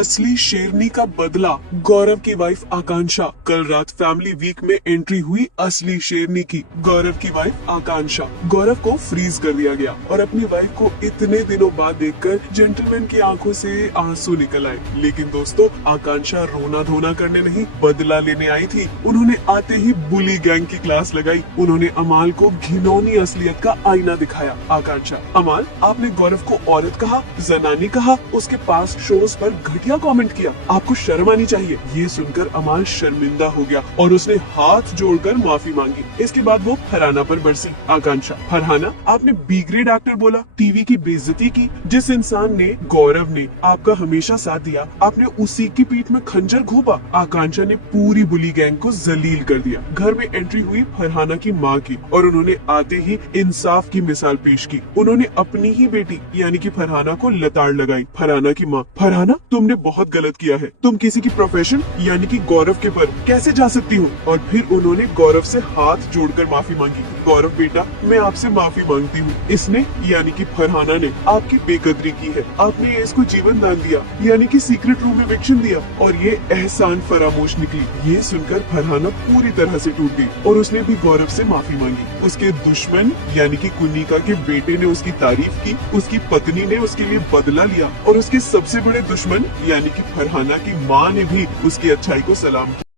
असली शेरनी का बदला। गौरव की वाइफ आकांक्षा। कल रात फैमिली वीक में एंट्री हुई असली शेरनी की, गौरव की वाइफ आकांक्षा। गौरव को फ्रीज कर दिया गया और अपनी वाइफ को इतने दिनों बाद देखकर जेंटलमैन की आंखों से आंसू निकल आए। लेकिन दोस्तों, आकांक्षा रोना धोना करने नहीं, बदला लेने आई थी। उन्होंने आते ही बुली गैंग की क्लास लगाई। उन्होंने अमाल को घिनौनी असलियत का आईना दिखाया। आकांक्षा, अमाल, आपने गौरव को औरत कहा, जनानी कहा, उसके पास शोज पर घटिया कमेंट किया। आपको शर्म आनी चाहिए। ये सुनकर अमाल शर्मिंदा हो गया और उसने हाथ जोड़कर माफी मांगी। इसके बाद वो फरहाना पर बरसी। आकांक्षा, फरहाना, आपने बी ग्रेड एक्टर बोला, टीवी की बेइज्जती की। जिस इंसान ने, गौरव ने, आपका हमेशा साथ दिया, आपने उसी की पीठ में खंजर घोंपा। आकांक्षा ने पूरी बुली गैंग को जलील कर दिया। घर में एंट्री हुई फरहाना की माँ की और उन्होंने आते ही इंसाफ की मिसाल पेश की। उन्होंने अपनी ही बेटी यानी कि फरहाना को लताड़ लगाई। फरहाना की माँ, फरहाना, तुमने बहुत गलत किया है। तुम किसी की प्रोफेशन यानी कि गौरव के पर कैसे जा सकती हो? और फिर उन्होंने गौरव से हाथ जोड़कर माफी मांगी। गौरव बेटा, मैं आपसे माफी मांगती हूँ। इसने यानी कि फरहाना ने आपकी बेकदरी की है। आपने इसको जीवन दान दिया यानी कि सीक्रेट रूम में इविक्शन दिया और ये एहसान फरामोश निकली। ये सुनकर फरहाना पूरी तरह से टूट गई और उसने भी गौरव से माफी मांगी। उसके दुश्मन यानी कि कुन्निका के बेटे ने उसकी तारीफ की, उसकी पत्नी ने उसके लिए बदला लिया और उसके सबसे बड़े दुश्मन यानी कि फरहाना की माँ ने भी उसकी अच्छाई को सलाम किया।